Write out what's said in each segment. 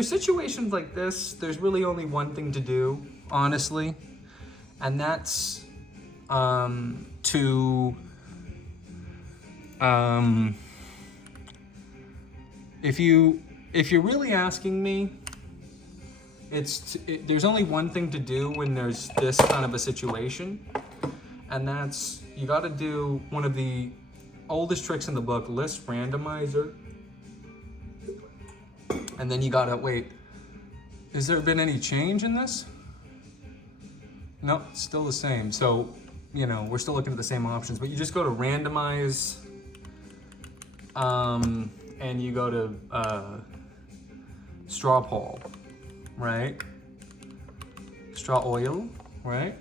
For situations like this, there's really only one thing to do, honestly, and that's if you're really asking me, there's only one thing to do when there's this kind of a situation, and that's you got to do one of the oldest tricks in the book, list randomizer, and then you gotta wait. Has there been any change in this? No, it's still the same. So, you know, we're still looking at the same options, but you just go to randomize, and you go to straw poll, right? Straw oil, right?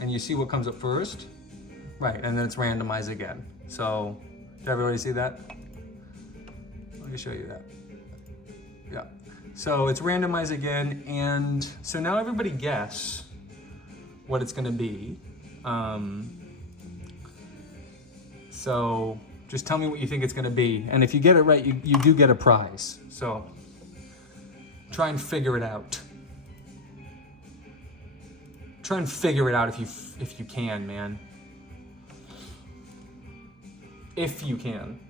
And you see what comes up first, right? And then it's randomize again. So, did everybody see that? Let me show you that. Yeah. So it's randomize again, and so now everybody guess what it's gonna be. So just tell me what you think it's gonna be, and if you get it right, you do get a prize. So try and figure it out. Try and figure it out if you can, man. If you can.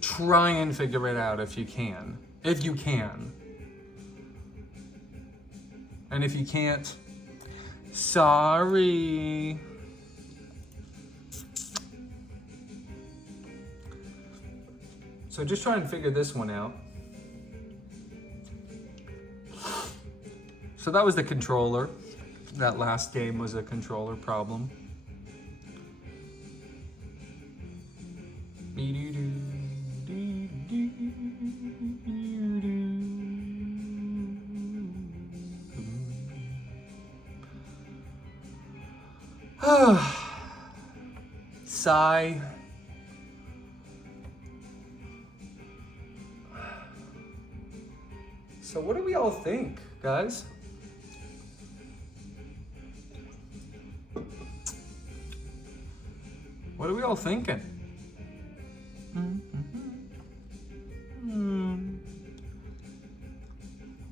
Try and figure it out if you can. If you can. And if you can't, sorry. So just try and figure this one out. So that was the controller. That last game was a controller problem. Sigh. So what do we all think, guys? What are we all thinking?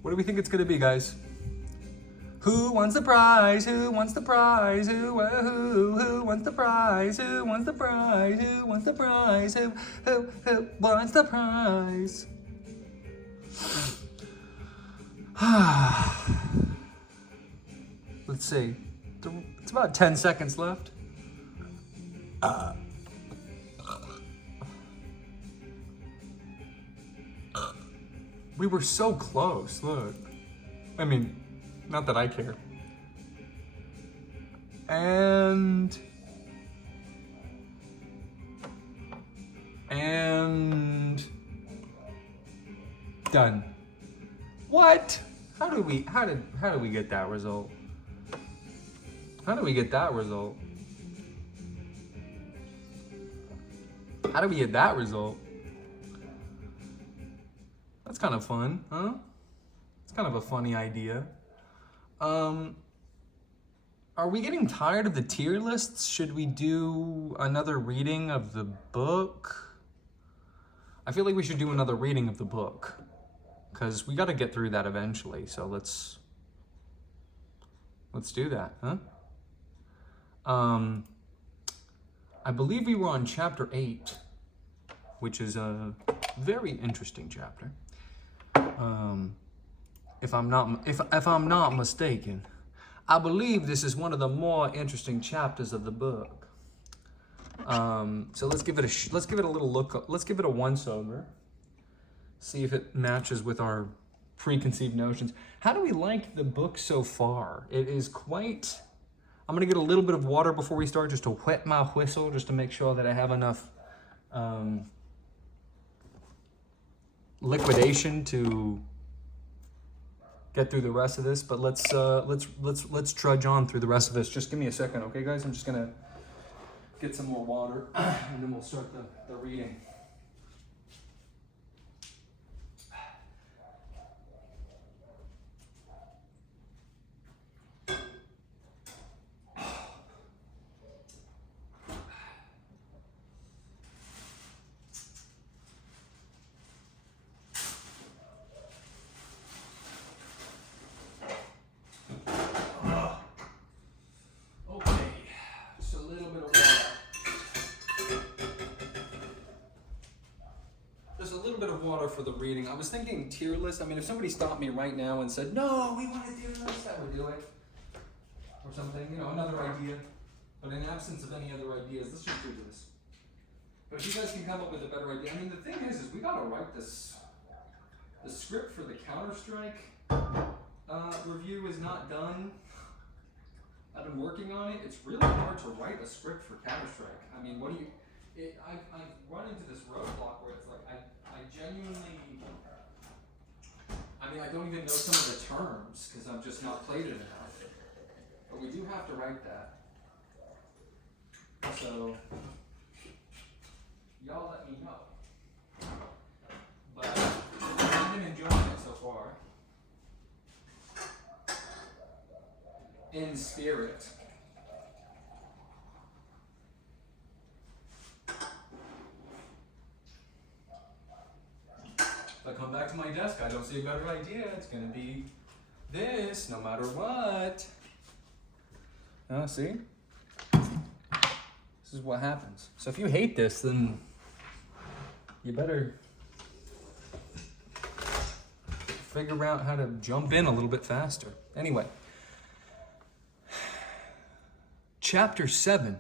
What do we think it's gonna be, guys? Who wants the prize? Who wants the prize? Who wants the prize? Who wants the prize? Who wants the prize? Who wants the prize? Let's see. It's about 10 seconds left. We were so close, look. I mean, not that I care. And done. What? How did we get that result? How did we get that result? How did we get that result? That's kind of fun, huh? It's kind of a funny idea. Are we getting tired of the tier lists? Should we do another reading of the book? I feel like we should do another reading of the book, because we got to get through that eventually. So let's do that, huh? I believe we were on chapter 8, which is a very interesting chapter. If I'm not mistaken, I believe this is one of the more interesting chapters of the book. So let's give it a little look. Let's give it a once over. See if it matches with our preconceived notions. How do we like the book so far? It is quite. I'm gonna get a little bit of water before we start, just to wet my whistle, just to make sure that I have enough liquidation to get through the rest of this. But let's trudge on through the rest of this. Just give me a second, okay, guys? I'm just gonna get some more water, and then we'll start the reading. of water for the reading. I was thinking tier list. I mean, if somebody stopped me right now and said, no, we want a tier list, I would do it. Or something, you know, another idea. But in absence of any other ideas, let's just do this. But if you guys can come up with a better idea, I mean, the thing is we gotta write this. The script for the Counter-Strike review is not done. I've been working on it. It's really hard to write a script for Counter-Strike. I mean, what do you... I've run into this roadblock where it's like, I genuinely... I mean, I don't even know some of the terms because I've just not played it enough. But we do have to write that. So, y'all let me know. But I've been enjoying it so far. In spirit. If I come back to my desk, I don't see a better idea. It's going to be this, no matter what. Oh, see? This is what happens. So if you hate this, then you better figure out how to jump in a little bit faster. Anyway. Chapter 7.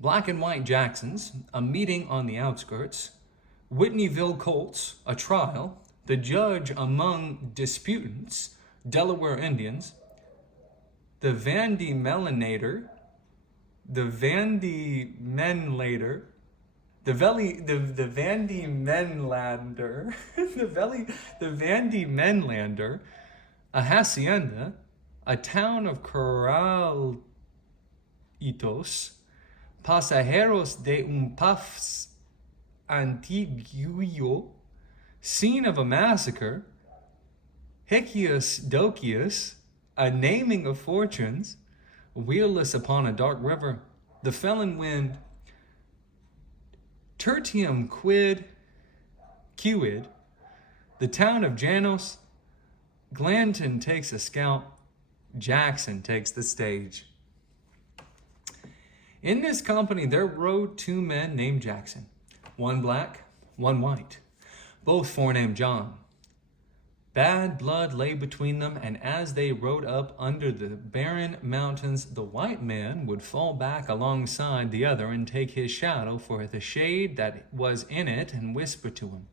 Black and White Jacksons, a meeting on the outskirts, Whitneyville Colts, a trial, the judge among disputants, Delaware Indians, the Vandy Melanator, the Vandy Menlader, the Vandy Menlander, the Vandy Menlander, a hacienda, a town of Corralitos, pasajeros de un pafs antiguo, scene of a massacre, Hiccius Docius, a naming of fortunes, wheelless upon a dark river, the felon wind, tertium quid, the town of Janos, Glanton takes a scalp, Jackson takes the stage. In this company there rode two men named Jackson, one black, one white, both forenamed John. Bad blood lay between them, and as they rode up under the barren mountains, the white man would fall back alongside the other and take his shadow for the shade that was in it and whisper to him.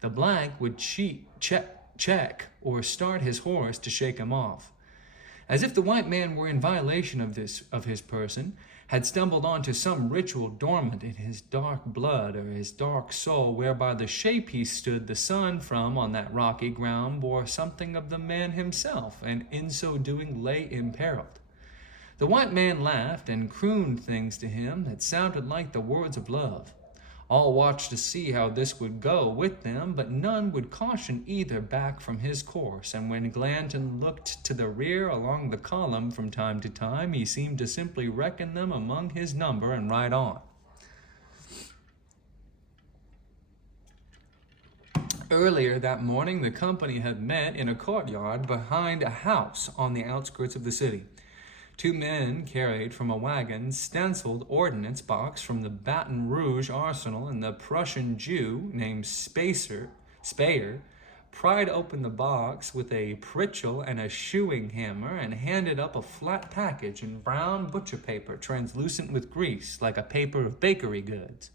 The black would check or start his horse to shake him off. As if the white man were in violation of his person, had stumbled onto some ritual dormant in his dark blood or his dark soul, whereby the shape he stood the sun from on that rocky ground bore something of the man himself, and in so doing lay imperiled. The white man laughed and crooned things to him that sounded like the words of love. All watched to see how this would go with them, but none would caution either back from his course, and when Glanton looked to the rear along the column from time to time, he seemed to simply reckon them among his number and ride on. Earlier that morning, the company had met in a courtyard behind a house on the outskirts of the city. Two men carried from a wagon stenciled ordnance box from the Baton Rouge arsenal, and the Prussian Jew named Speyer pried open the box with a pritchel and a shoeing hammer and handed up a flat package in brown butcher paper, translucent with grease, like a paper of bakery goods.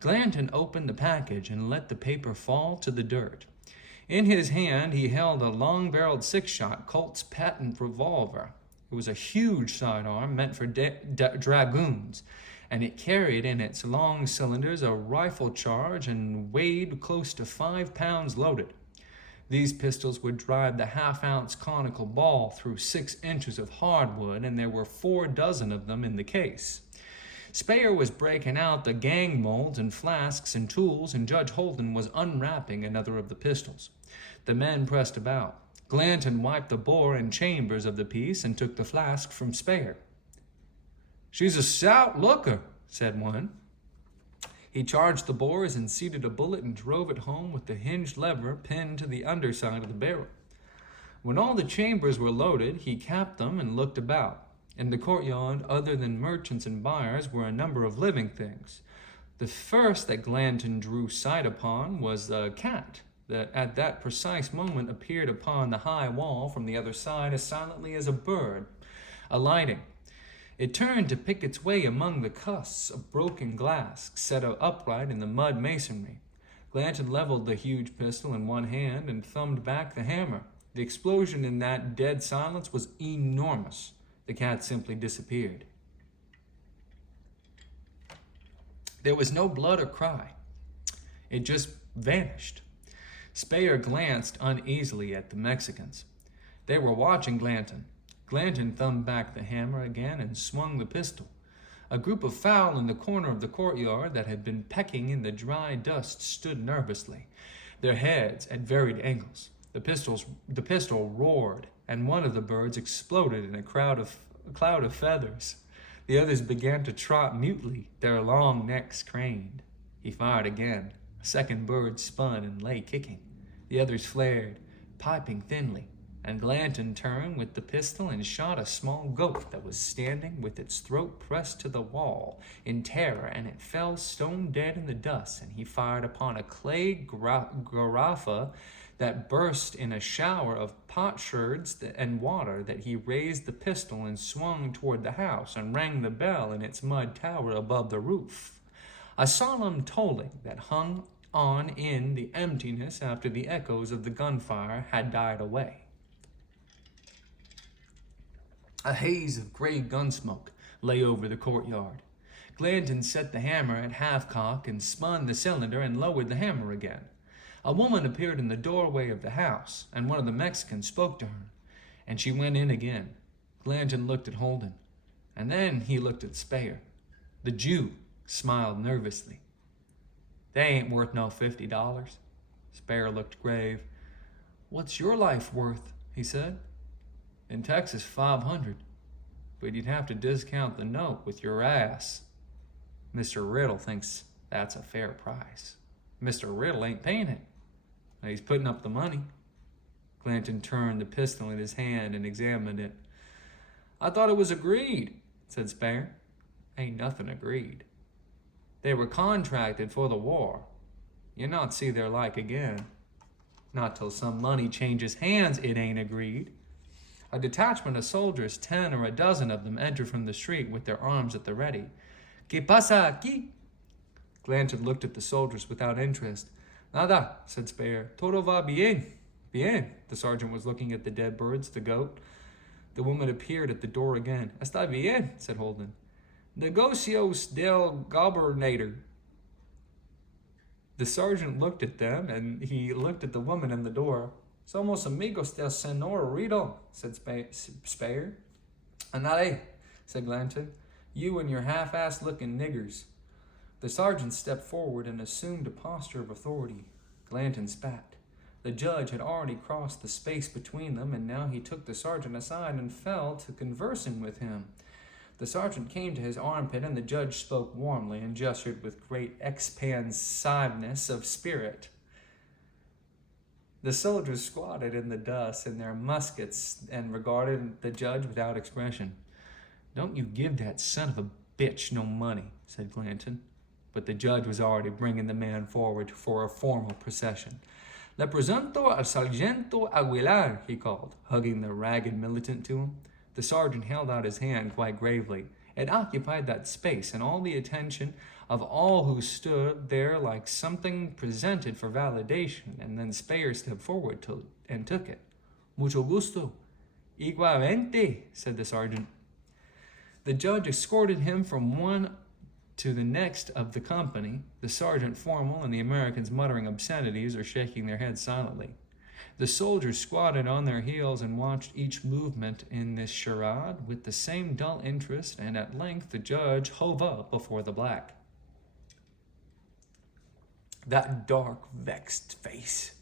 Glanton opened the package and let the paper fall to the dirt. In his hand he held a long-barreled six-shot Colt's patent revolver. It was a huge sidearm meant for dragoons, and it carried in its long cylinders a rifle charge and weighed close to 5 pounds loaded. These pistols would drive the half-ounce conical ball through 6 inches of hardwood, and there were 4 dozen of them in the case. Speyer was breaking out the gang molds and flasks and tools, and Judge Holden was unwrapping another of the pistols. The men pressed about. Glanton wiped the bore and chambers of the piece and took the flask from Speyer. "She's a stout looker," said one. He charged the bores and seated a bullet and drove it home with the hinged lever pinned to the underside of the barrel. When all the chambers were loaded, he capped them and looked about. In the courtyard, other than merchants and buyers, were a number of living things. The first that Glanton drew sight upon was a cat that at that precise moment appeared upon the high wall from the other side as silently as a bird alighting. It turned to pick its way among the cusps of broken glass set upright in the mud masonry. Glanton leveled the huge pistol in one hand and thumbed back the hammer. The explosion in that dead silence was enormous. The cat simply disappeared. There was no blood or cry. It just vanished. Speyer glanced uneasily at the Mexicans. They were watching Glanton. Glanton thumbed back the hammer again and swung the pistol. A group of fowl in the corner of the courtyard that had been pecking in the dry dust stood nervously, their heads at varied angles. The pistol roared, and one of the birds exploded in a cloud of feathers. The others began to trot mutely, their long necks craned. He fired again. A second bird spun and lay kicking. The others flared, piping thinly, and Glanton turned with the pistol and shot a small goat that was standing with its throat pressed to the wall in terror, and it fell stone dead in the dust, and he fired upon a clay garaffa that burst in a shower of potsherds and water. That he raised the pistol and swung toward the house and rang the bell in its mud tower above the roof. A solemn tolling that hung on in the emptiness after the echoes of the gunfire had died away. A haze of gray gunsmoke lay over the courtyard. Glanton set the hammer at half-cock and spun the cylinder and lowered the hammer again. A woman appeared in the doorway of the house, and one of the Mexicans spoke to her, and she went in again. Glanton looked at Holden, and then he looked at Speyer. The Jew smiled nervously. "They ain't worth no $50. Speyer looked grave. "What's your life worth?" he said. "In Texas, 500. But you'd have to discount the note with your ass. Mr. Riddle thinks that's a fair price. Mr. Riddle ain't paying it. He's putting up the money." Glanton turned the pistol in his hand and examined it. "I thought it was agreed," said Speyer. "Ain't nothing agreed. They were contracted for the war. You'll not see their like again. Not till some money changes hands, it ain't agreed." A detachment of soldiers, 10 or a dozen of them, entered from the street with their arms at the ready. "¿Qué pasa aquí?" Glanton looked at the soldiers without interest. "Nada," said Speyer. "Todo va bien." "Bien." The sergeant was looking at the dead birds, the goat. The woman appeared at the door again. "Está bien," said Holden. "Negocios del gobernador." The sergeant looked at them, and he looked at the woman in the door. "Somos amigos del señor Riddle," said Speyer. "Anale," said Glanton. "You and your half-assed looking niggers." The sergeant stepped forward and assumed a posture of authority. Glanton spat. The judge had already crossed the space between them, and now he took the sergeant aside and fell to conversing with him. The sergeant came to his armpit, and the judge spoke warmly and gestured with great expansiveness of spirit. The soldiers squatted in the dust in their muskets and regarded the judge without expression. "Don't you give that son of a bitch no money," said Glanton. But the judge was already bringing the man forward for a formal procession. "Le presento al Sargento Aguilar," he called, hugging the ragged militant to him. The sergeant held out his hand quite gravely. It occupied that space and all the attention of all who stood there like something presented for validation, and then Speyer stepped forward and took it. "Mucho gusto." "Igualmente," said the sergeant. The judge escorted him from one to the next of the company, the sergeant formal and the Americans muttering obscenities or shaking their heads silently. The soldiers squatted on their heels and watched each movement in this charade with the same dull interest, and at length the judge hove up before the black. That dark, vexed face.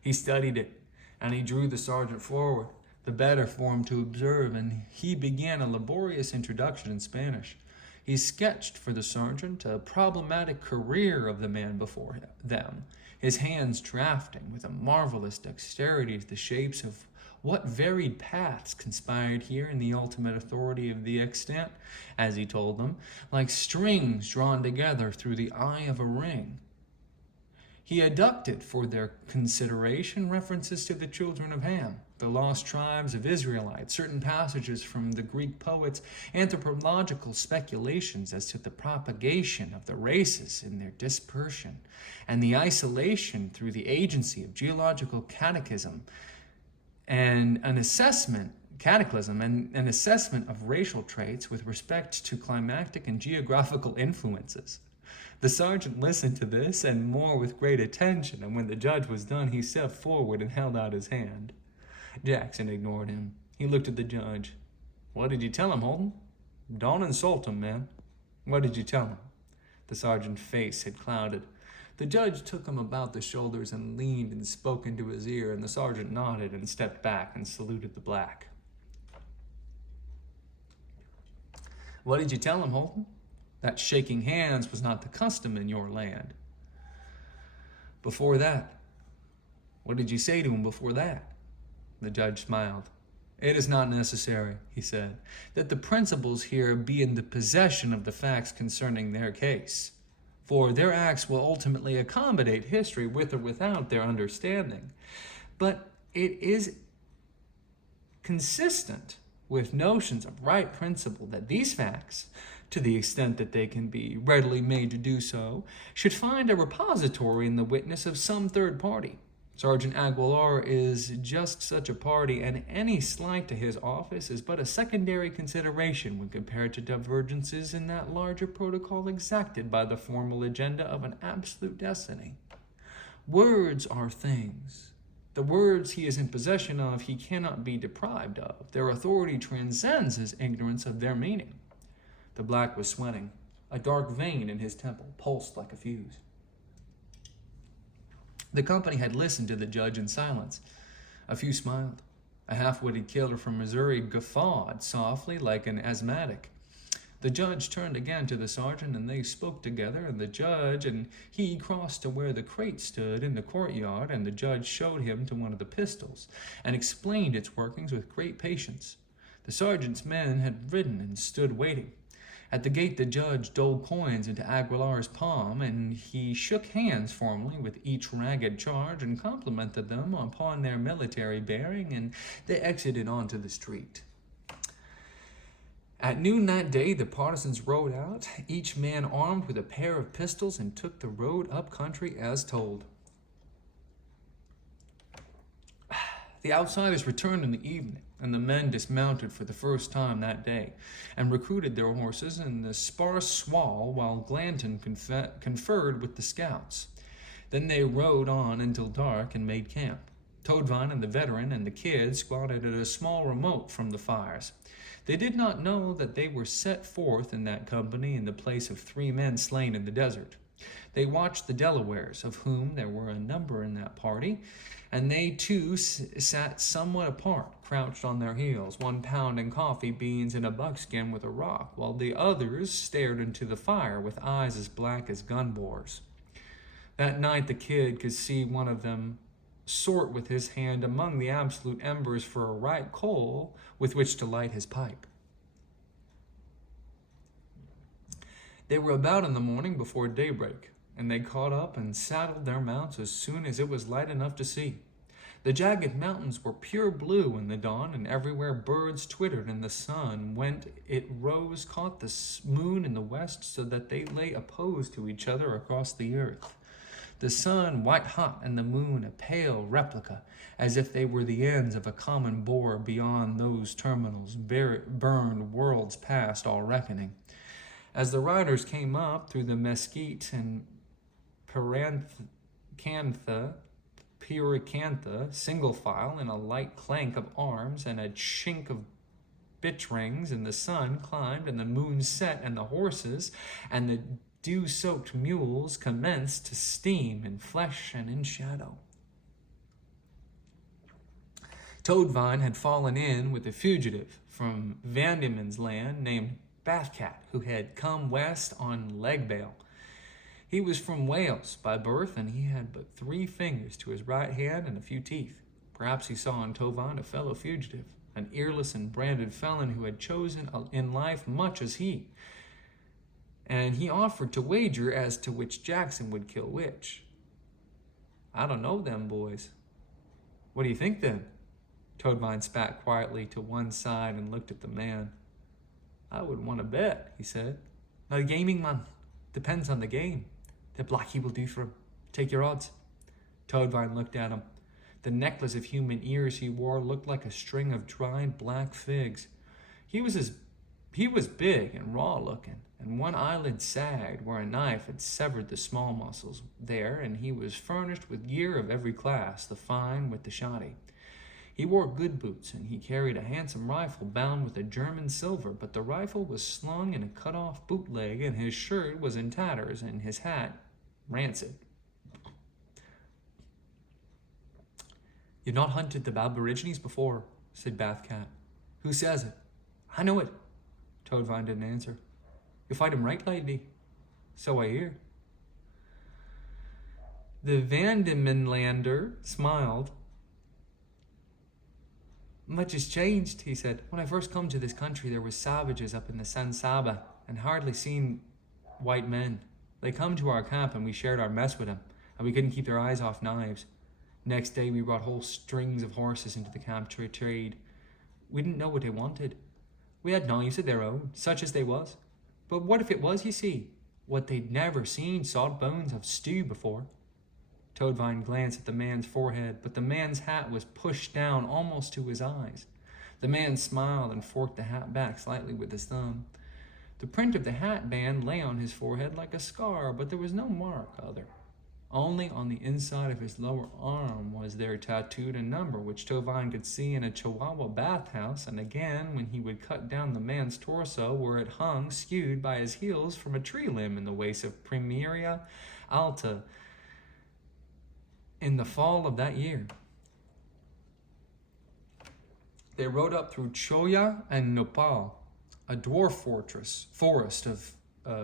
He studied it, and he drew the sergeant forward, the better for him to observe, and he began a laborious introduction in Spanish. He sketched for the sergeant a problematic career of the man before them, his hands drafting with a marvelous dexterity the shapes of What varied paths conspired here in the ultimate authority of the extant, as he told them, like strings drawn together through the eye of a ring. He adducted for their consideration references to the children of Ham, the lost tribes of Israelites, certain passages from the Greek poets, anthropological speculations as to the propagation of the races in their dispersion, and the isolation through the agency of geological cataclysm, and an assessment of racial traits with respect to climatic and geographical influences. The sergeant listened to this and more with great attention, and when the judge was done, he stepped forward and held out his hand. Jackson ignored him. He looked at the judge. What did you tell him, Holden? Don't insult him, man. What did you tell him? The sergeant's face had clouded. The judge took him about the shoulders and leaned and spoke into his ear, and the sergeant nodded and stepped back and saluted the black. What did you tell him, Holden? That shaking hands was not the custom in your land. Before that, what did you say to him before that? The judge smiled. It is not necessary, he said, that the principals here be in the possession of the facts concerning their case, for their acts will ultimately accommodate history with or without their understanding. But it is consistent with notions of right principle that these facts, to the extent that they can be readily made to do so, should find a repository in the witness of some third party. Sergeant Aguilar is just such a party, and any slight to his office is but a secondary consideration when compared to divergences in that larger protocol exacted by the formal agenda of an absolute destiny. Words are things. The words he is in possession of he cannot be deprived of. Their authority transcends his ignorance of their meaning. The black was sweating. A dark vein in his temple pulsed like a fuse. The company had listened to the judge in silence. A few smiled. A half-witted killer from Missouri guffawed softly like an asthmatic. The judge turned again to the sergeant, and they spoke together, and the judge and he crossed to where the crate stood in the courtyard, and the judge showed him to one of the pistols, and explained its workings with great patience. The sergeant's men had ridden and stood waiting. At the gate, the judge doled coins into Aguilar's palm, and he shook hands formally with each ragged charge and complimented them upon their military bearing, and they exited onto the street. At noon that day, the partisans rode out, each man armed with a pair of pistols, and took the road up country as told. The outsiders returned in the evening, and the men dismounted for the first time that day, and recruited their horses in the sparse swall while Glanton conferred with the scouts. Then they rode on until dark and made camp. Toadvine and the veteran and the kid squatted at a small remote from the fires. They did not know that they were set forth in that company in the place of 3 men slain in the desert. They watched the Delawares, of whom there were a number in that party, and they too sat somewhat apart, crouched on their heels, one pounding coffee beans in a buckskin with a rock, while the others stared into the fire with eyes as black as gun bores. That night the kid could see one of them sort with his hand among the absolute embers for a ripe coal with which to light his pipe. They were about in the morning before daybreak, and they caught up and saddled their mounts as soon as it was light enough to see. The jagged mountains were pure blue in the dawn, and everywhere birds twittered, and the sun, when it rose, caught the moon in the west, so that they lay opposed to each other across the earth. The sun white hot, and the moon a pale replica, as if they were the ends of a common bore beyond those terminals, burned worlds past all reckoning. As the riders came up through the mesquite and Pyracantha, single file, in a light clank of arms and a chink of bitch rings, and the sun climbed and the moon set, and the horses and the dew-soaked mules commenced to steam in flesh and in shadow. Toadvine had fallen in with a fugitive from Van Diemen's land named Bathcat, who had come west on leg bail. He was from Wales by birth, and he had but 3 fingers to his right hand and a few teeth. Perhaps he saw in Tovan a fellow fugitive, an earless and branded felon who had chosen in life much as he. And he offered to wager as to which Jackson would kill which. I don't know them boys. What do you think then? Toadvine spat quietly to one side and looked at the man. I would want to bet, he said. Not a gaming man. Depends on the game. The blackie will do for him. Take your odds. Toadvine looked at him. The necklace of human ears he wore looked like a string of dried black figs. He was big and raw looking, and one eyelid sagged where a knife had severed the small muscles there, and he was furnished with gear of every class, the fine with the shoddy. He wore good boots, and he carried a handsome rifle bound with a German silver, but the rifle was slung in a cut-off bootleg, and his shirt was in tatters, and his hat rancid. You've not hunted the Aborigines before, said Bathcat. Who says it? I know it. Toadvine didn't answer. You fight him right, lady. So I hear. The Vandemenlander smiled. Much has changed, he said. When I first come to this country, there were savages up in the San Saba, and hardly seen white men. They come to our camp, and we shared our mess with them, and we couldn't keep their eyes off knives. Next day, we brought whole strings of horses into the camp to trade. We didn't know what they wanted. We had knives of their own, such as they was. But what if it was, you see, what they'd never seen salt bones of stew before? Toadvine glanced at the man's forehead, but the man's hat was pushed down almost to his eyes. The man smiled and forked the hat back slightly with his thumb. The print of the hat band lay on his forehead like a scar, but there was no mark other. Only on the inside of his lower arm was there tattooed a number which Toadvine could see in a Chihuahua bathhouse, and again when he would cut down the man's torso where it hung skewed by his heels from a tree limb in the waste of Primeria Alta in the fall of that year. They rode up through Choya and Nopal, a dwarf forest of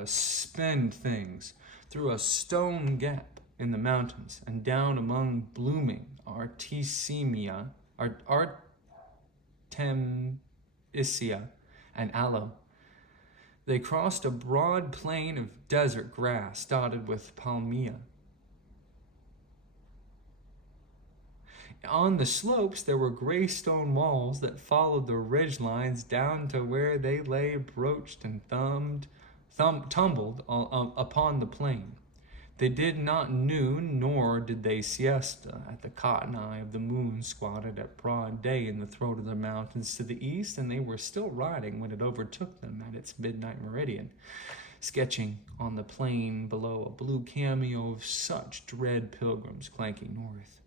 spend things, through a stone gap in the mountains, and down among blooming Artemisia and aloe. They crossed a broad plain of desert grass dotted with palmia. On the slopes there were gray stone walls that followed the ridge lines down to where they lay broached and tumbled upon the plain. They did not noon, nor did they siesta at the cotton eye of the moon squatted at broad day in the throat of the mountains to the east, and they were still riding when it overtook them at its midnight meridian, sketching on the plain below a blue cameo of such dread pilgrims clanking north.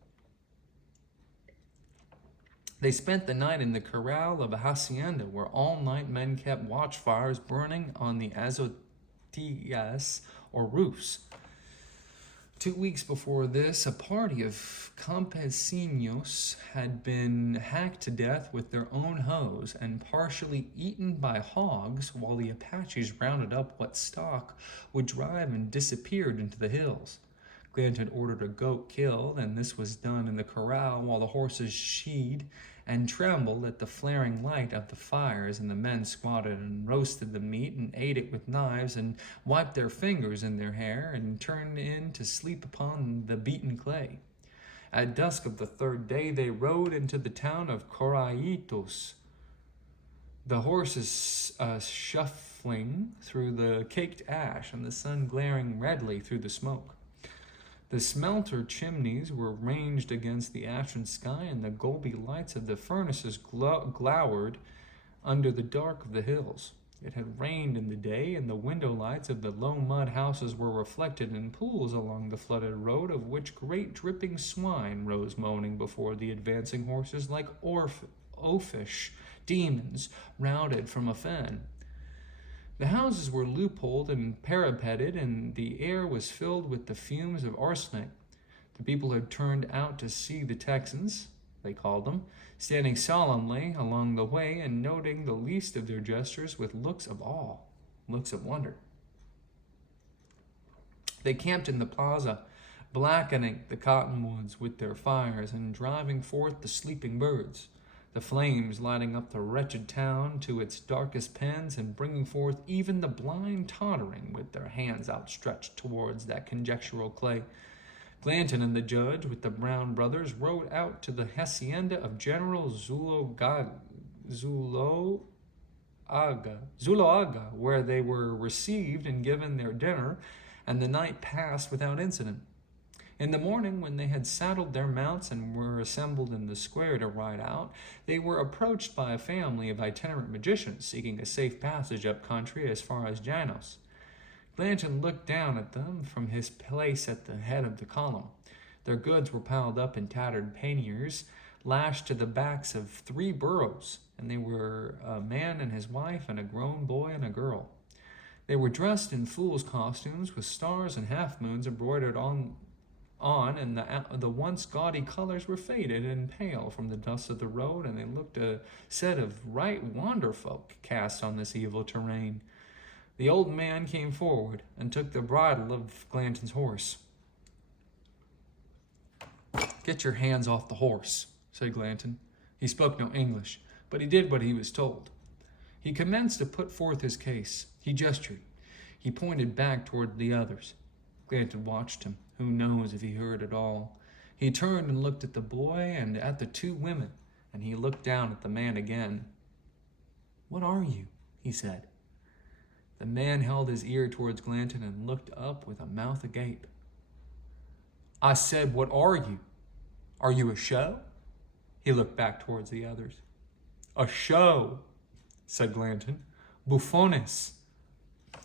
They spent the night in the corral of a hacienda where all night men kept watchfires burning on the azoteas or roofs. 2 weeks before this, a party of campesinos had been hacked to death with their own hoes and partially eaten by hogs while the Apaches rounded up what stock would drive and disappeared into the hills. Grant had ordered a goat killed, and this was done in the corral while the horses sheed and trembled at the flaring light of the fires, and the men squatted and roasted the meat and ate it with knives and wiped their fingers in their hair and turned in to sleep upon the beaten clay. At dusk of the third day they rode into the town of Coraitos, the horses shuffling through the caked ash and the sun glaring redly through the smoke. The smelter chimneys were ranged against the ashen sky, and the golby lights of the furnaces glowered under the dark of the hills. It had rained in the day, and the window lights of the low mud houses were reflected in pools along the flooded road, of which great dripping swine rose moaning before the advancing horses like oafish demons routed from a fen. The houses were loopholed and parapeted, and the air was filled with the fumes of arsenic. The people had turned out to see the Texans, they called them, standing solemnly along the way and noting the least of their gestures with looks of awe, looks of wonder. They camped in the plaza blackening the cottonwoods with their fires and driving forth the sleeping birds, the flames lighting up the wretched town to its darkest pens and bringing forth even the blind tottering with their hands outstretched towards that conjectural clay. Glanton and the judge, with the Brown brothers, rode out to the hacienda of General Zuloaga, where they were received and given their dinner, and the night passed without incident. In the morning, when they had saddled their mounts and were assembled in the square to ride out, they were approached by a family of itinerant magicians seeking a safe passage up country as far as Janos. Glanton looked down at them from his place at the head of the column. Their goods were piled up in tattered panniers, lashed to the backs of 3 burros, and they were a man and his wife and a grown boy and a girl. They were dressed in fool's costumes with stars and half-moons embroidered on, and the once gaudy colors were faded and pale from the dust of the road, and they looked a set of right wanderfolk cast on this evil terrain. The old man came forward and took the bridle of Glanton's horse. "Get your hands off the horse," said Glanton. He spoke no English, but he did what he was told. He commenced to put forth his case. He gestured. He pointed back toward the others. Glanton watched him. Who knows if he heard at all? He turned and looked at the boy and at the 2 women, and he looked down at the man again. "What are you?" he said. The man held his ear towards Glanton and looked up with a mouth agape. "I said, what are you? Are you a show?" He looked back towards the others. "A show," said Glanton. "Bufones."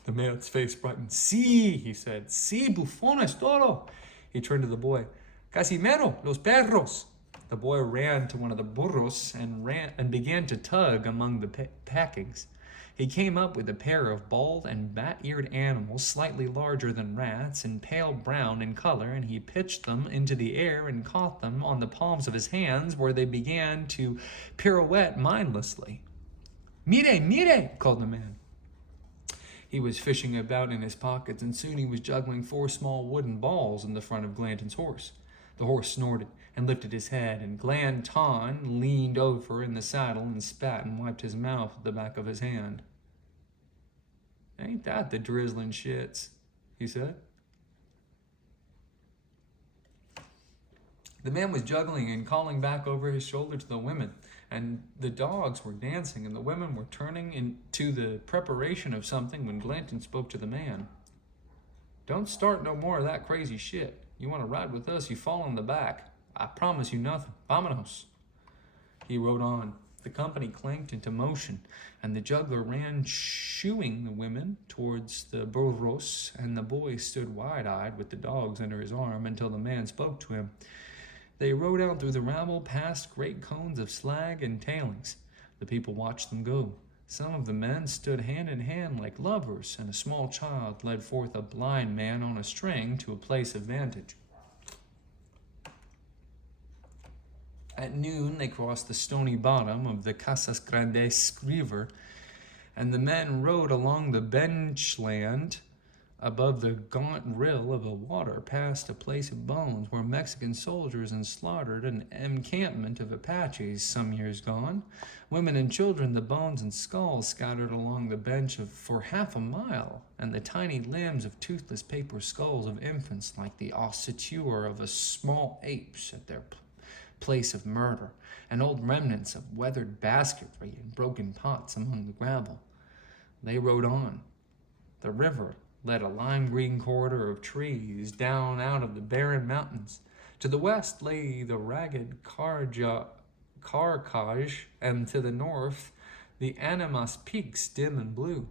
The man's face brightened. "Sí," he said. "Sí, bufones todo." He turned to the boy. "Casimiro, los perros." The boy ran to one of the burros and began to tug among the packings. He came up with a pair of bald and bat-eared animals slightly larger than rats and pale brown in color, and he pitched them into the air and caught them on the palms of his hands, where they began to pirouette mindlessly. "Mire, mire," called the man. He was fishing about in his pockets, and soon he was juggling 4 small wooden balls in the front of Glanton's horse. The horse snorted and lifted his head, and Glanton leaned over in the saddle and spat and wiped his mouth with the back of his hand. "Ain't that the drizzling shits?" he said. The man was juggling and calling back over his shoulder to the women, and the dogs were dancing, and the women were turning into the preparation of something when Glanton spoke to the man. "Don't start no more of that crazy shit. You want to ride with us, you fall on the back. I promise you nothing. Vámonos." He rode on. The company clanked into motion, and the juggler ran shooing the women towards the burros, and the boy stood wide-eyed with the dogs under his arm until the man spoke to him. They rode out through the rabble past great cones of slag and tailings. The people watched them go. Some of the men stood hand in hand like lovers, and a small child led forth a blind man on a string to a place of vantage. At noon, they crossed the stony bottom of the Casas Grandes River, and the men rode along the benchland above the gaunt rill of the water past a place of bones where Mexican soldiers had slaughtered an encampment of Apaches some years gone. Women and children, the bones and skulls scattered along the bench for half a mile, and the tiny limbs of toothless paper skulls of infants like the ossature of a small apes at their place of murder, and old remnants of weathered basketry and broken pots among the gravel. They rode on. The river led a lime-green corridor of trees down out of the barren mountains. To the west lay the ragged Carcaj, and to the north the Animas peaks, dim and blue.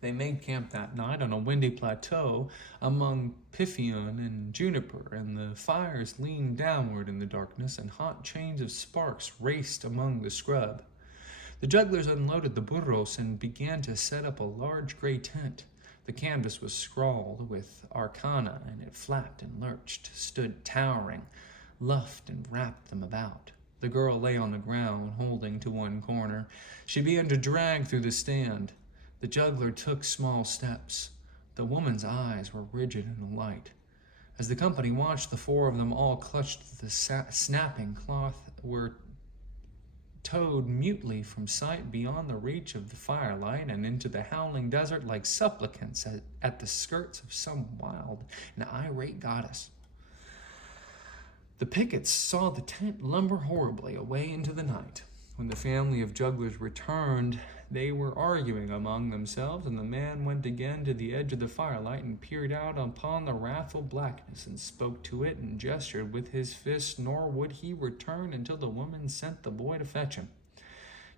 They made camp that night on a windy plateau among Pythion and juniper, and the fires leaned downward in the darkness, and hot chains of sparks raced among the scrub. The jugglers unloaded the burros and began to set up a large gray tent. The canvas was scrawled with arcana, and it flapped and lurched, stood towering, luffed and wrapped them about. The girl lay on the ground, holding to one corner. She began to drag through the stand. The juggler took small steps. The woman's eyes were rigid in the light. As the company watched, the four of them all clutched the snapping cloth were towed mutely from sight beyond the reach of the firelight and into the howling desert like supplicants at the skirts of some wild and irate goddess. The pickets saw the tent lumber horribly away into the night. When the family of jugglers returned, they were arguing among themselves, and the man went again to the edge of the firelight and peered out upon the wrathful blackness and spoke to it and gestured with his fist, nor would he return until the woman sent the boy to fetch him.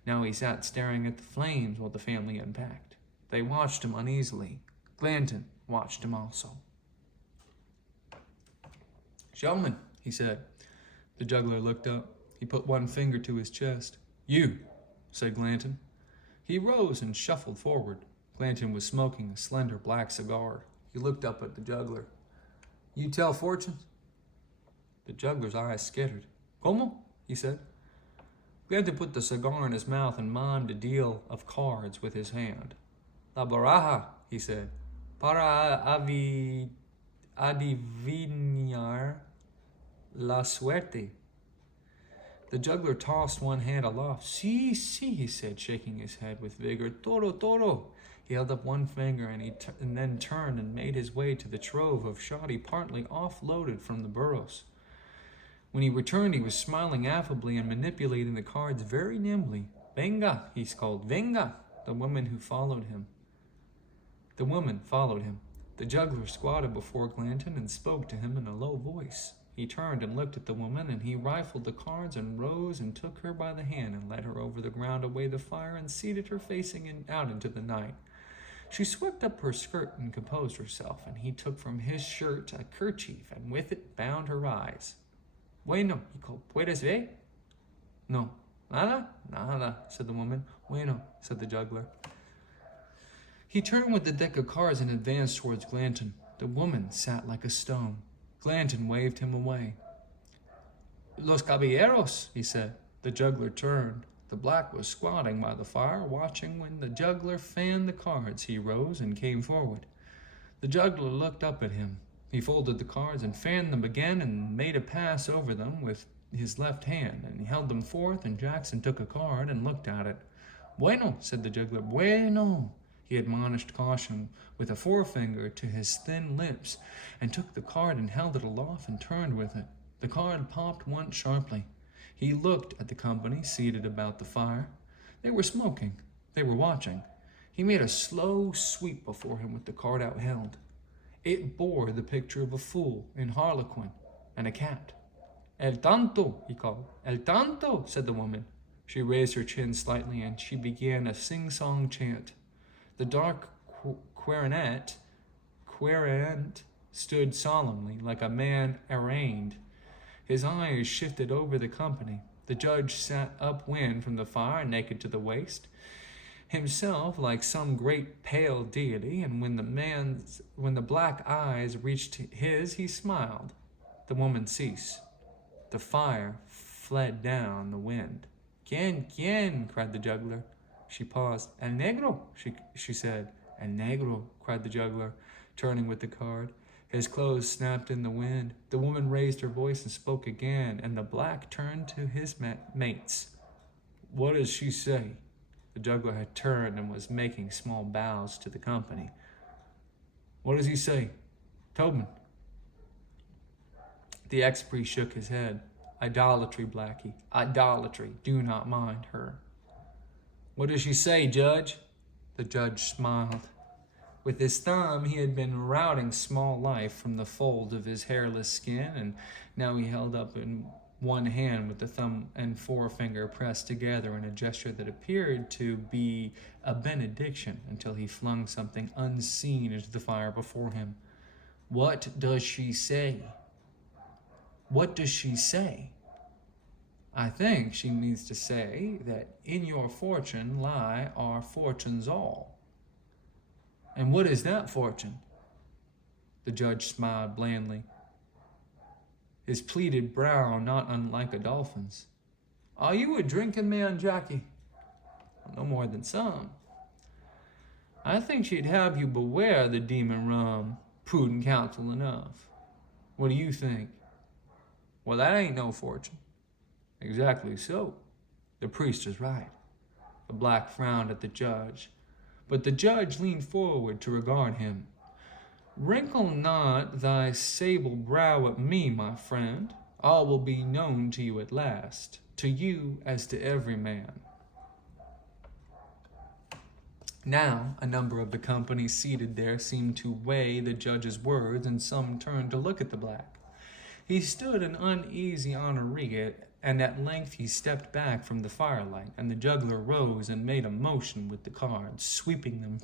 Now he sat staring at the flames while the family unpacked. They watched him uneasily. Glanton watched him also. "Showman," he said. The juggler looked up. He put one finger to his chest. "You," said Glanton. He rose and shuffled forward. Glanton was smoking a slender black cigar. He looked up at the juggler. "You tell fortunes?" The juggler's eyes skittered. "Como?" he said. Glanton put the cigar in his mouth and mimed a deal of cards with his hand. "La baraja," he said, "para adivinar la suerte." The juggler tossed one hand aloft. "Sí, sí," he said, shaking his head with vigor. "Toro, toro." He held up one finger and then turned and made his way to the trove of shoddy partly offloaded from the burros. When he returned, he was smiling affably and manipulating the cards very nimbly. "Venga," he called. "Venga." The woman followed him. The juggler squatted before Glanton and spoke to him in a low voice. He turned and looked at the woman, and he rifled the cards and rose and took her by the hand and led her over the ground away the fire and seated her facing out into the night. She swept up her skirt and composed herself, and he took from his shirt a kerchief and with it bound her eyes. "Bueno," he called. "Puedes ver?" "No." "Nada?" "Nada," said the woman. "Bueno," said the juggler. He turned with the deck of cards and advanced towards Glanton. The woman sat like a stone. Glanton waved him away. "Los caballeros," he said. The juggler turned. The black was squatting by the fire, watching when the juggler fanned the cards. He rose and came forward. The juggler looked up at him. He folded the cards and fanned them again and made a pass over them with his left hand, and he held them forth, and Jackson took a card and looked at it. "Bueno," said the juggler. "Bueno." He admonished caution with a forefinger to his thin lips, and took the card and held it aloft and turned with it. The card popped once sharply. He looked at the company seated about the fire. They were smoking. They were watching. He made a slow sweep before him with the card outheld. It bore the picture of a fool in harlequin and a cat. "El tanto," he called. "El tanto," said the woman. She raised her chin slightly and she began a sing-song chant. The dark querent stood solemnly like a man arraigned. His eyes shifted over the company. The judge sat upwind from the fire, naked to the waist, himself like some great pale deity, and when the black eyes reached his, he smiled. The woman ceased. The fire fled down the wind. "Quien?" cried the juggler. She paused. "El negro," she said. "El negro," cried the juggler, turning with the card. His clothes snapped in the wind. The woman raised her voice and spoke again, and the black turned to his mates. "What does she say?" The juggler had turned and was making small bows to the company. "What does he say?" "Tobin." The ex-priest shook his head. "Idolatry, Blackie. Idolatry. Do not mind her." "What does she say, Judge?" The judge smiled. With his thumb, he had been routing small life from the folds of his hairless skin, and now he held up in one hand with the thumb and forefinger pressed together in a gesture that appeared to be a benediction until he flung something unseen into the fire before him. "What does she say?" "What does she say?" "I think she means to say that in your fortune lie our fortunes all." "And what is that fortune?" The judge smiled blandly, his pleated brow not unlike a dolphin's. "Are you a drinking man, Jackie?" "No more than some." I think she'd have you beware the demon rum. Prudent counsel enough. What do you think? Well, that ain't no fortune. Exactly so. The priest is right. The black frowned at the judge, but the judge leaned forward to regard him. Wrinkle not thy sable brow at me, my friend. All will be known to you at last, to you as to every man. Now, a number of the company seated there seemed to weigh the judge's words, and some turned to look at the black. He stood an uneasy honoree, and at length he stepped back from the firelight, and the juggler rose and made a motion with the cards, sweeping them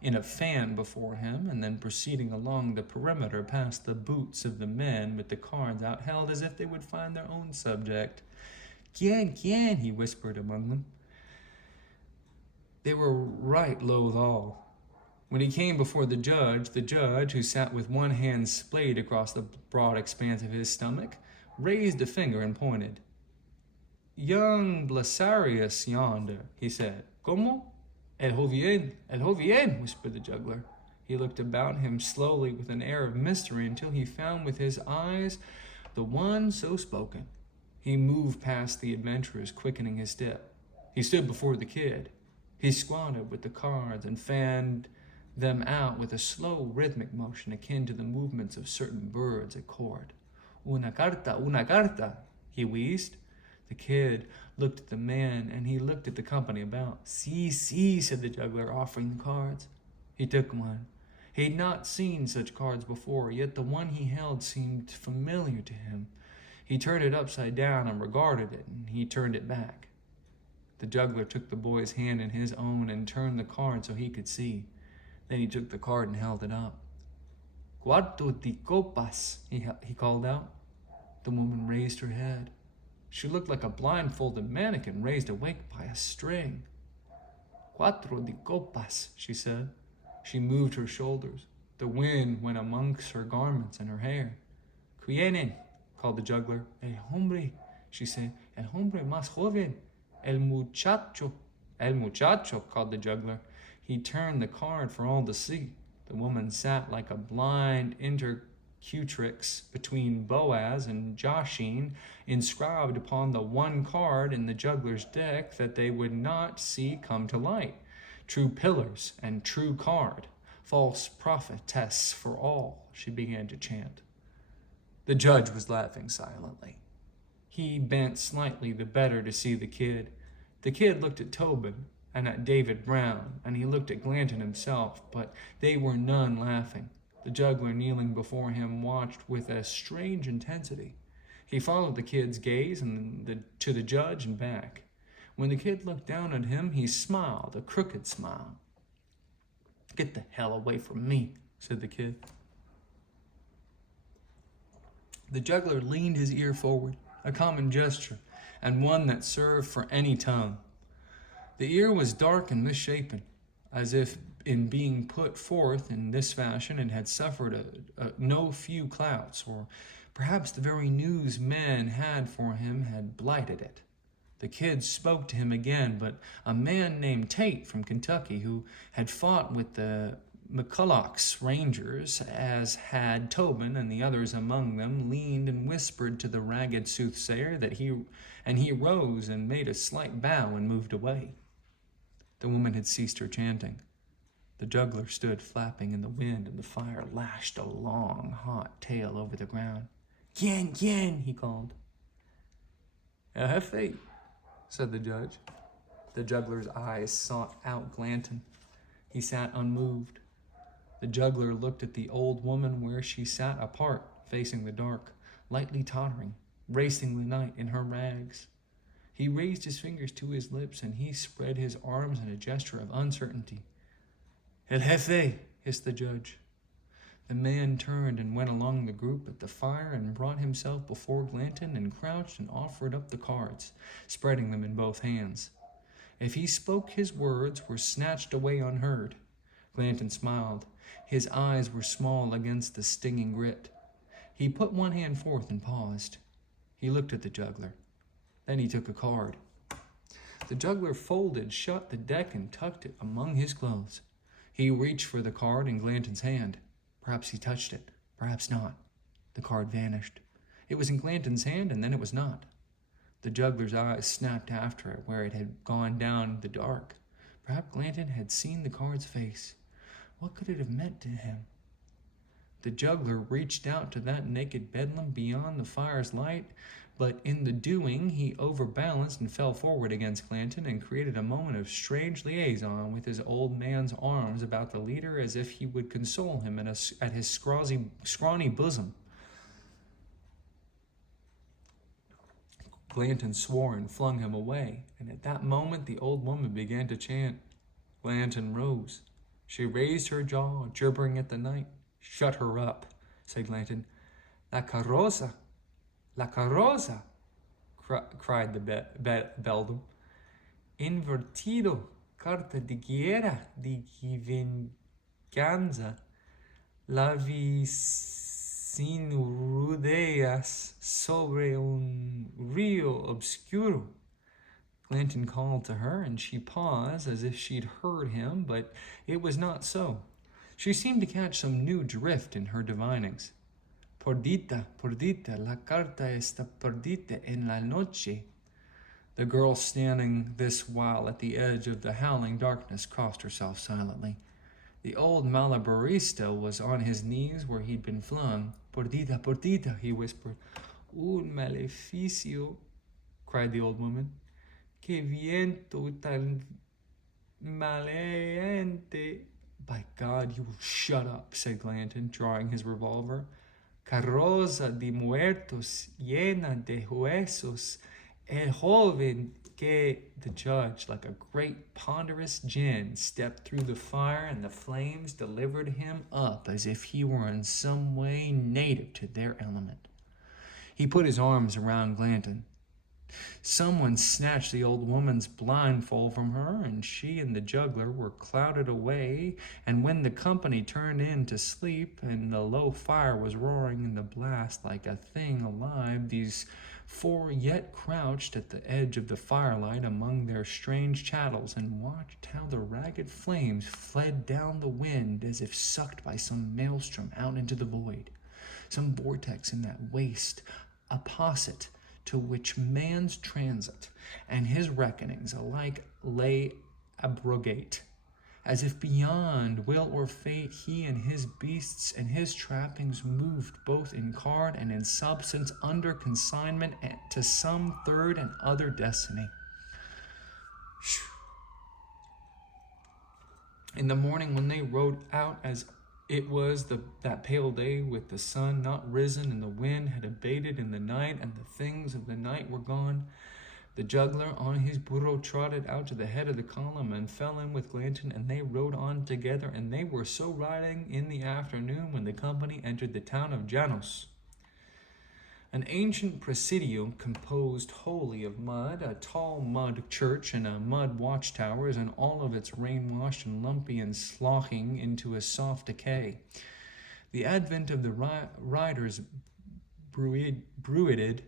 in a fan before him, and then proceeding along the perimeter past the boots of the men with the cards outheld as if they would find their own subject. "Quien, quien," he whispered among them. They were right loath all. When he came before the judge, who sat with one hand splayed across the broad expanse of his stomach, raised a finger and pointed. "Young Blasarius yonder," he said. "Como? El Jovien, whispered the juggler. He looked about him slowly with an air of mystery until he found with his eyes the one so spoken. He moved past the adventurers, quickening his step. He stood before the kid. He squatted with the cards and fanned them out with a slow rhythmic motion akin to the movements of certain birds at court. Una carta, he wheezed. The kid looked at the man, and he looked at the company about. "Si, said the juggler, offering the cards. He took one. He had not seen such cards before, yet the one he held seemed familiar to him. He turned it upside down and regarded it, and he turned it back. The juggler took the boy's hand in his own and turned the card so he could see. Then he took the card and held it up. "Cuarto de copas," he called out. The woman raised her head. She looked like a blindfolded mannequin raised awake by a string. "Cuatro de copas," she said. She moved her shoulders. The wind went amongst her garments and her hair. "Quienen," called the juggler. "El hombre," she said. "El hombre más joven. El muchacho." "El muchacho," called the juggler. He turned the card for all to see. The woman sat like a blind intercutrix between Boaz and Joshin, inscribed upon the one card in the juggler's deck that they would not see come to light. True pillars and true card, false prophetess for all, she began to chant. The judge was laughing silently. He bent slightly the better to see the kid. The kid looked at Tobin and at David Brown, and he looked at Glanton himself, but they were none laughing. The juggler, kneeling before him, watched with a strange intensity. He followed the kid's gaze to the judge and back. When the kid looked down at him, he smiled, a crooked smile. "Get the hell away from me," said the kid. The juggler leaned his ear forward, a common gesture, and one that served for any tongue. The ear was dark and misshapen, as if in being put forth in this fashion it had suffered no few clouts, or perhaps the very news men had for him had blighted it. The kid spoke to him again, but a man named Tate from Kentucky, who had fought with the McCulloch's Rangers, as had Tobin and the others among them, leaned and whispered to the ragged soothsayer that he rose and made a slight bow and moved away. The woman had ceased her chanting. The juggler stood flapping in the wind, and the fire lashed a long, hot tail over the ground. "Quien, quien," he called. "El jefe," said the judge. The juggler's eyes sought out Glanton. He sat unmoved. The juggler looked at the old woman where she sat apart, facing the dark, lightly tottering, racing the night in her rags. He raised his fingers to his lips, and he spread his arms in a gesture of uncertainty. "El jefe," hissed the judge. The man turned and went along the group at the fire and brought himself before Glanton and crouched and offered up the cards, spreading them in both hands. If he spoke, his words were snatched away unheard. Glanton smiled. His eyes were small against the stinging grit. He put one hand forth and paused. He looked at the juggler. Then he took a card. The juggler folded shut the deck and tucked it among his clothes. He reached for the card in Glanton's hand. Perhaps he touched it. Perhaps not. The card vanished. It was in Glanton's hand, and then it was not. The juggler's eyes snapped after it, where it had gone down the dark. Perhaps Glanton had seen the card's face. What could it have meant to him? The juggler reached out to that naked bedlam beyond the fire's light, but in the doing he overbalanced and fell forward against Glanton and created a moment of strange liaison with his old man's arms about the leader as if he would console him at his scrawny bosom. Glanton swore and flung him away, and at that moment the old woman began to chant. Glanton rose. She raised her jaw, gibbering at the night. Shut her up, said Glanton. La carroza, cried the beldam. Invertido, carta de guerra, de venganza, la vi sin rodeas sobre un rio obscuro. Glanton called to her, and she paused as if she'd heard him, but it was not so. She seemed to catch some new drift in her divinings. Perdita, la carta está perdita en la noche. The girl standing this while at the edge of the howling darkness crossed herself silently. The old malabarista was on his knees where he'd been flung. Perdita, he whispered. Un maleficio, cried the old woman. Que viento tan maleante. By God, you will shut up, said Glanton, drawing his revolver. Carroza de muertos llena de huesos, el joven que... The judge, like a great ponderous gin, stepped through the fire, and the flames delivered him up as if he were in some way native to their element. He put his arms around Glanton. Someone snatched the old woman's blindfold from her, and she and the juggler were clouded away, and when the company turned in to sleep and the low fire was roaring in the blast like a thing alive, these four yet crouched at the edge of the firelight among their strange chattels and watched how the ragged flames fled down the wind as if sucked by some maelstrom out into the void, some vortex in that waste opposite to which man's transit and his reckonings alike lay abrogate, as if beyond will or fate he and his beasts and his trappings moved both in card and in substance under consignment to some third and other destiny. In the morning when they rode out as it was that pale day with the sun not risen and the wind had abated in the night and the things of the night were gone, the juggler on his burro trotted out to the head of the column and fell in with Glanton, and they rode on together, and they were so riding in the afternoon when the company entered the town of Janos. An ancient presidio composed wholly of mud, a tall mud church and a mud watchtowers, and all of its rain-washed and lumpy and sloughing into a soft decay. The advent of the riders bruited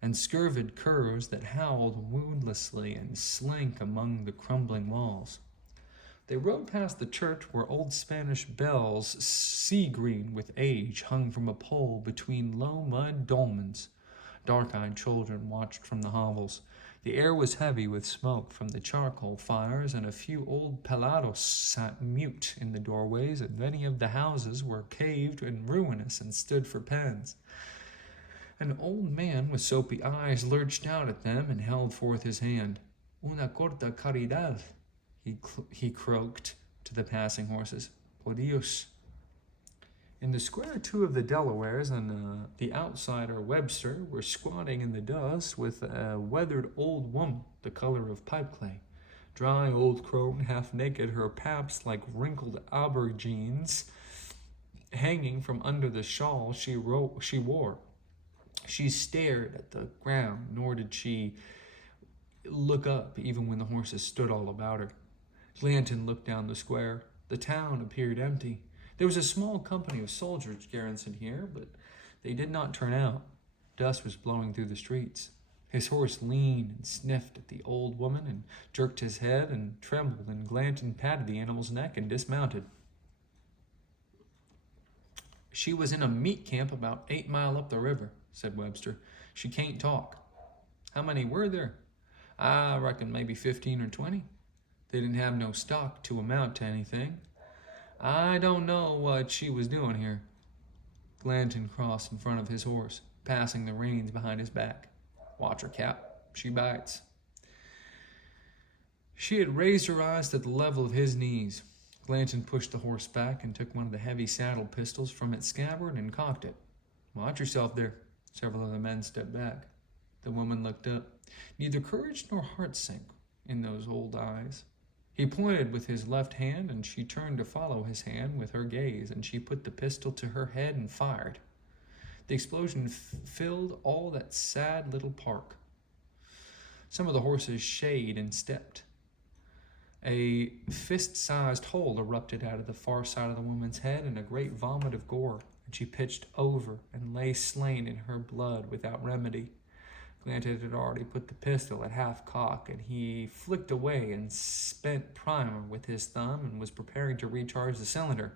and scurved curs that howled woundlessly and slank among the crumbling walls. They rode past the church where old Spanish bells, sea-green with age, hung from a pole between low mud dolmens. Dark-eyed children watched from the hovels. The air was heavy with smoke from the charcoal fires, and a few old pelados sat mute in the doorways, and many of the houses were caved and ruinous and stood for pens. An old man with soapy eyes lurched out at them and held forth his hand. Una corta caridad, he croaked to the passing horses. Por Dios. In the square, two of the Delawares and the outsider Webster were squatting in the dust with a weathered old woman, the color of pipe clay. Dry old crone, half naked, her paps like wrinkled aubergines hanging from under the shawl she wore. She stared at the ground, nor did she look up even when the horses stood all about her. Glanton looked down the square. The town appeared empty. There was a small company of soldiers garrisoned here, but they did not turn out. Dust was blowing through the streets. His horse leaned and sniffed at the old woman and jerked his head and trembled, and Glanton patted the animal's neck and dismounted. "She was in a meat camp about 8 miles up the river," said Webster. "She can't talk." "How many were there?" "I reckon maybe 15 or 20. They didn't have no stock to amount to anything. I don't know what she was doing here." Glanton crossed in front of his horse, passing the reins behind his back. "Watch her, Cap. She bites." She had raised her eyes to the level of his knees. Glanton pushed the horse back and took one of the heavy saddle pistols from its scabbard and cocked it. "Watch yourself there." Several of the men stepped back. The woman looked up. Neither courage nor heart sank in those old eyes. He pointed with his left hand, and she turned to follow his hand with her gaze, and she put the pistol to her head and fired. The explosion filled all that sad little park. Some of the horses shayed and stepped. A fist-sized hole erupted out of the far side of the woman's head in a great vomit of gore, and she pitched over and lay slain in her blood without remedy. Glanton had already put the pistol at half cock, and he flicked away and spent primer with his thumb and was preparing to recharge the cylinder.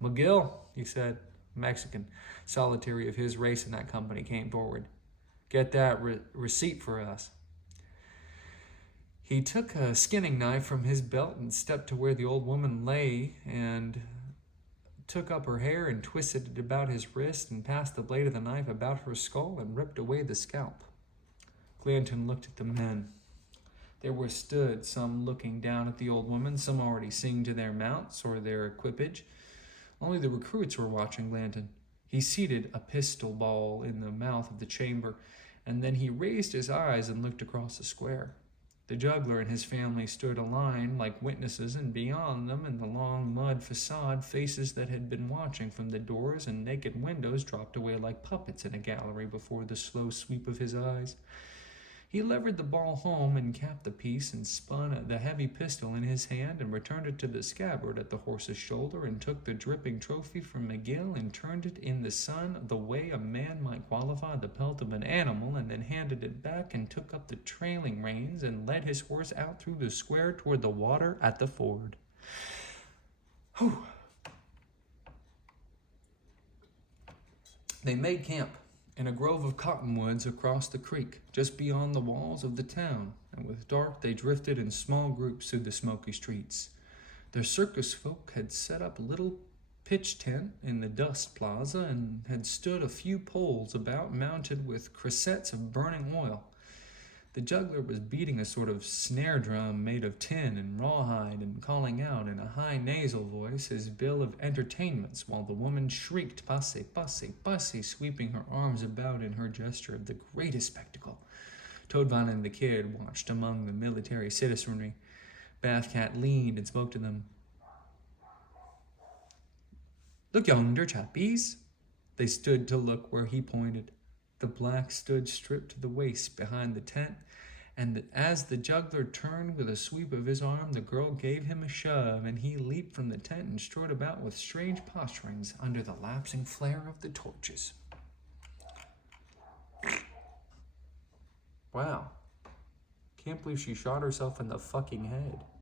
"McGill," he said. A Mexican, solitary of his race in that company, came forward. "Get that receipt for us." He took a skinning knife from his belt and stepped to where the old woman lay and took up her hair and twisted it about his wrist and passed the blade of the knife about her skull and ripped away the scalp. Glanton looked at the men. There were stood some looking down at the old woman, some already seeing to their mounts or their equipage. Only the recruits were watching Glanton. He seated a pistol ball in the mouth of the chamber, and then he raised his eyes and looked across the square. The juggler and his family stood aligned like witnesses, and beyond them, in the long mud facade, faces that had been watching from the doors and naked windows dropped away like puppets in a gallery before the slow sweep of his eyes. He levered the ball home and capped the piece and spun the heavy pistol in his hand and returned it to the scabbard at the horse's shoulder and took the dripping trophy from McGill and turned it in the sun the way a man might qualify the pelt of an animal, and then handed it back and took up the trailing reins and led his horse out through the square toward the water at the ford. Whew. They made camp in a grove of cottonwoods across the creek, just beyond the walls of the town, and with dark they drifted in small groups through the smoky streets. Their circus folk had set up a little pitch tent in the dust plaza and had stood a few poles about mounted with cressets of burning oil. The juggler was beating a sort of snare drum made of tin and rawhide and calling out in a high nasal voice his bill of entertainments, while the woman shrieked "Passe, passe, passe," sweeping her arms about in her gesture of the greatest spectacle. Toadvine and the kid watched among the military citizenry. Bathcat leaned and spoke to them. "Look yonder, chappies." They stood to look where he pointed. The black stood stripped to the waist behind the tent, and as the juggler turned with a sweep of his arm, the girl gave him a shove, and he leaped from the tent and strode about with strange posturings under the lapsing flare of the torches. Wow. Can't believe she shot herself in the fucking head.